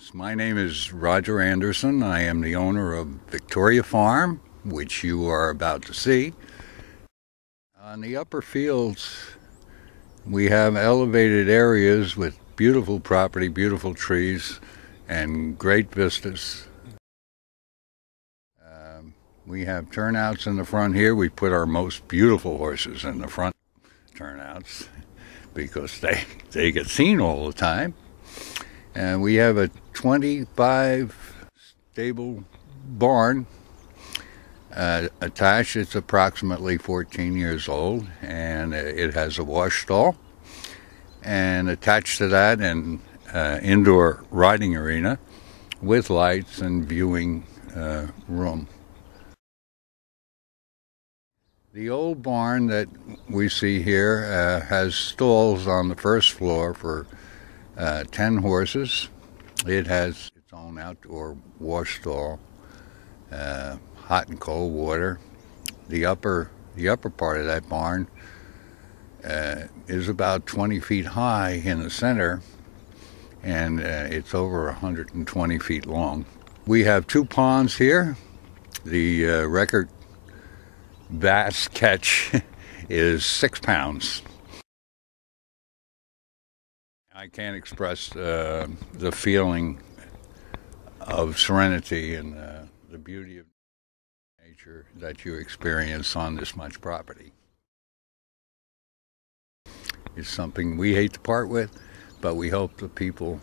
Yes, my name is Roger Anderson. I am the owner of Victoria Farm, which you are about to see. On the upper fields, we have elevated areas with beautiful property, beautiful trees, and great vistas. We have turnouts in the front here. We put our most beautiful horses in the front turnouts because they get seen all the time. And we have a 25 stable barn attached. It's approximately 14 years old, and it has a wash stall. And attached to that, an indoor riding arena with lights and viewing room. The old barn that we see here has stalls on the first floor for 10 horses. It has its own outdoor wash stall, hot and cold water. The upper part of that barn is about 20 feet high in the center, and it's over 120 feet long. We have 2 ponds here. The record bass catch is 6 pounds. I can't express the feeling of serenity and the beauty of nature that you experience on this much property. It's something we hate to part with, but we hope the people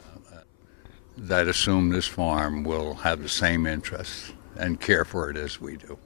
that assume this farm will have the same interest and care for it as we do.